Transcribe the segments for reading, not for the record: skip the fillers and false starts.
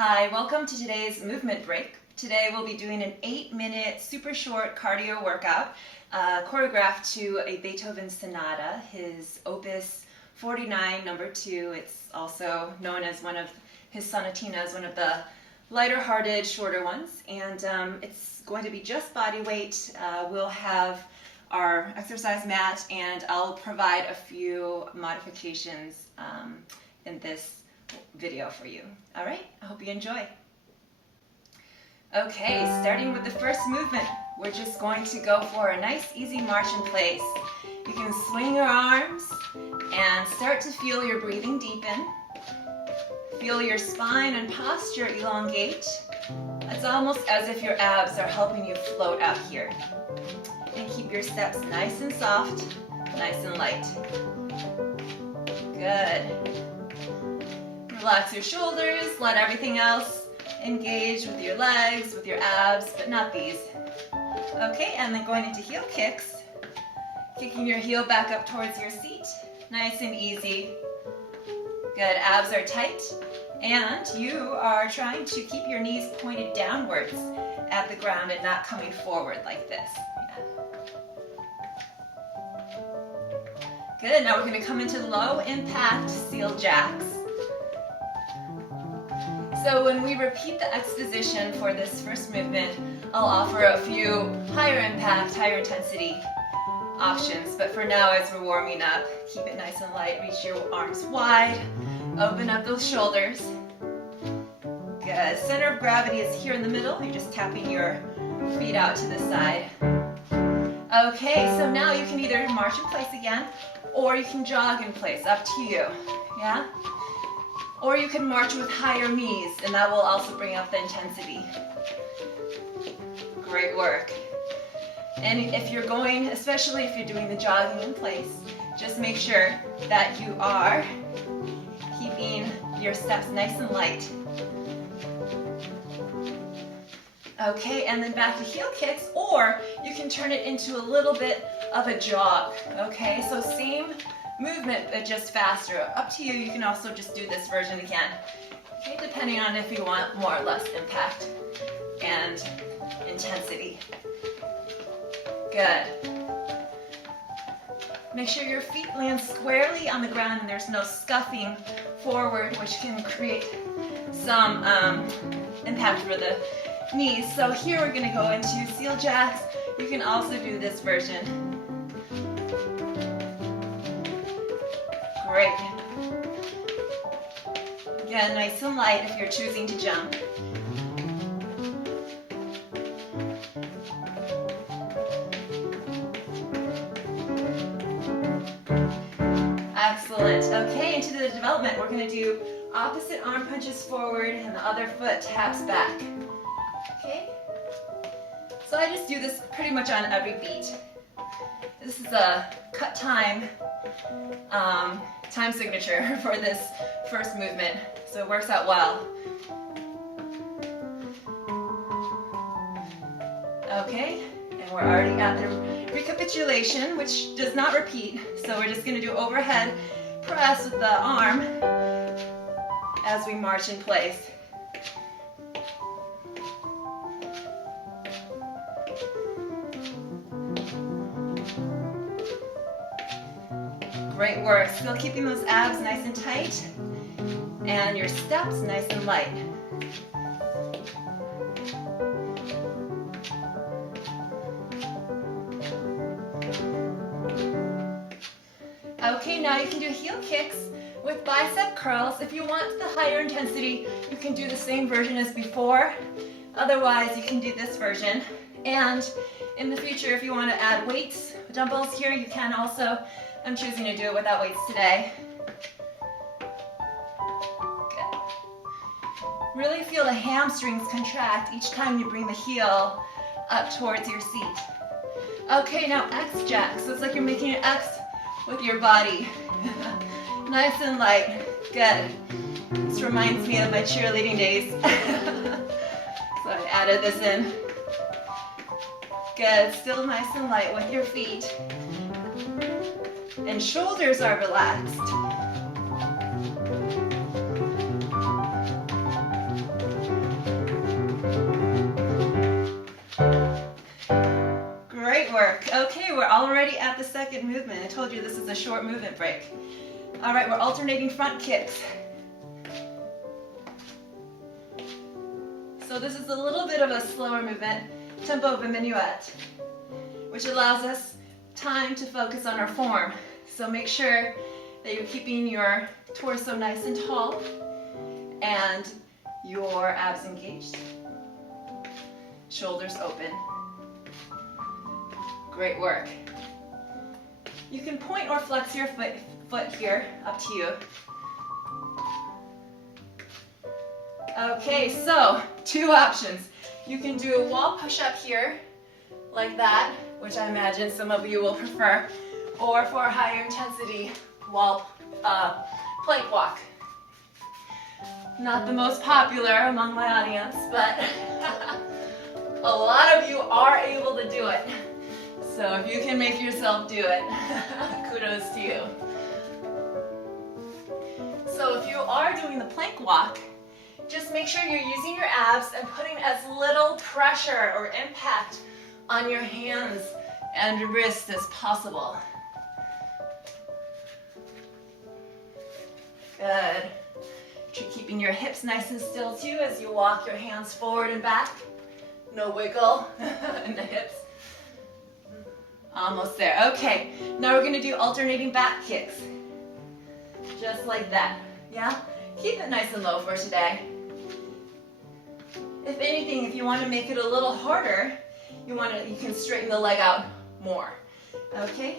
Hi, welcome to today's movement break. Today we'll be doing an 8-minute super short cardio workout choreographed to a Beethoven sonata, his Opus 49 number 2. It's also known as one of his sonatinas, one of the lighter-hearted, shorter ones, and it's going to be just body weight. We'll have our exercise mat, and I'll provide a few modifications in this video for you. All right, I hope you enjoy. Okay, starting with the first movement, we're just going to go for a nice easy march in place. You can swing your arms and start to feel your breathing deepen. Feel your spine and posture elongate. It's almost as if your abs are helping you float out here. And keep your steps nice and soft, nice and light. Good. Relax your shoulders, let everything else engage with your legs, with your abs, but not these. Okay, and then going into heel kicks. Kicking your heel back up towards your seat. Nice and easy. Good, abs are tight. And you are trying to keep your knees pointed downwards at the ground and not coming forward like this. Good, now we're going to come into low impact seal jacks. So when we repeat the exposition for this first movement, I'll offer a few higher impact, higher intensity options. But for now, as we're warming up, keep it nice and light. Reach your arms wide. Open up those shoulders. Good. Center of gravity is here in the middle. You're just tapping your feet out to the side. Okay, so now you can either march in place again, or you can jog in place. Up to you. Yeah? Or you can march with higher knees, and that will also bring up the intensity. Great work. And if you're going, especially if you're doing the jogging in place, just make sure that you are keeping your steps nice and light. Okay, and then back to heel kicks, or you can turn it into a little bit of a jog. Okay, so same movement, but just faster. Up to you. You can also just do this version again. Okay, depending on if you want more or less impact and intensity. Good. Make sure your feet land squarely on the ground and there's no scuffing forward, which can create some impact for the knees. So here we're going to go into seal jacks. You can also do this version. Great. Again, nice and light if you're choosing to jump. Excellent. Okay, into the development, we're going to do opposite arm punches forward and the other foot taps back. Okay? So I just do this pretty much on every beat. This is a cut time signature for this first movement, so it works out well. Okay, and we're already at the recapitulation, which does not repeat, so we're just going to do overhead press with the arm as we march in place. Great work. Still keeping those abs nice and tight and your steps nice and light. Okay, now you can do heel kicks with bicep curls. If you want the higher intensity, you can do the same version as before. Otherwise, you can do this version. And in the future, if you want to add weights, dumbbells here, you can also. I'm choosing to do it without weights today. Good. Really feel the hamstrings contract each time you bring the heel up towards your seat. Okay, now X jack. So it's like you're making an X with your body. Nice and light. Good. This reminds me of my cheerleading days. So I added this in. Good. Still nice and light with your feet. And shoulders are relaxed. we're already at the second movement. I told you this is a short movement break. All right, we're alternating front kicks. So this is a little bit of a slower movement, tempo of a minuet, which allows us time to focus on our form. So make sure that you're keeping your torso nice and tall and your abs engaged. Shoulders open. Great work. You can point or flex your foot here, up to you. Okay, so 2 options. You can do a wall push-up here, like that, which I imagine some of you will prefer, or for a higher intensity wall plank walk. Not the most popular among my audience, but a lot of you are able to do it. So if you can make yourself do it, kudos to you. So if you are doing the plank walk, just make sure you're using your abs and putting as little pressure or impact on your hands and wrists as possible. Good. Keeping your hips nice and still too as you walk your hands forward and back. No wiggle in the hips. Almost there. Okay, now we're going to do alternating back kicks. Just like that. Yeah? Keep it nice and low for today. If anything, if you want to make it a little harder, you can straighten the leg out more. Okay?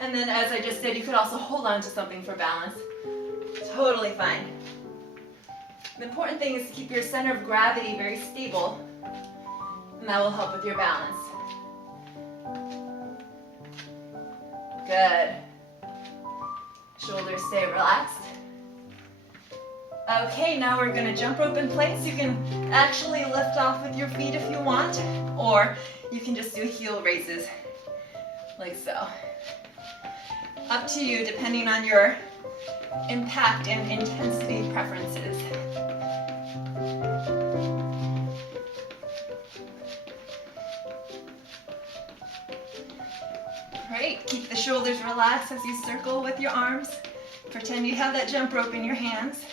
And then as I just said, you could also hold on to something for balance. Totally fine. The important thing is to keep your center of gravity very stable, and that will help with your balance. Good. Shoulders stay relaxed. Okay, now we're going to jump rope in place. You can actually lift off with your feet if you want, or you can just do heel raises, like so. Up to you, depending on your impact and intensity preferences. Great, keep the shoulders relaxed as you circle with your arms. Pretend you have that jump rope in your hands.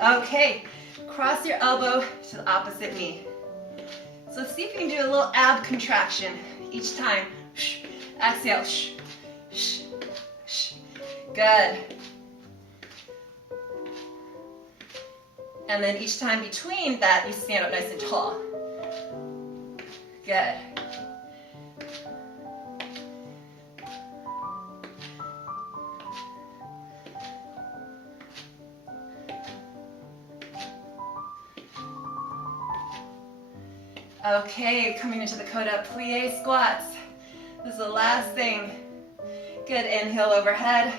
Okay, cross your elbow to the opposite knee. So see if you can do a little ab contraction each time. Exhale. Good. And then each time between that, you stand up nice and tall. Good. Okay, coming into the Coda plie squats. This is the last thing. Good, inhale overhead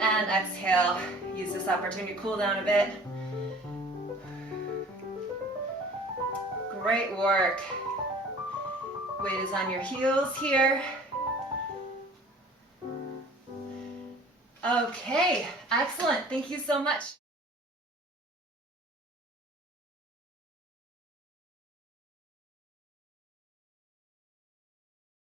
and exhale. Use this opportunity to cool down a bit. Great work. Weight is on your heels here. Okay, excellent. Thank you so much.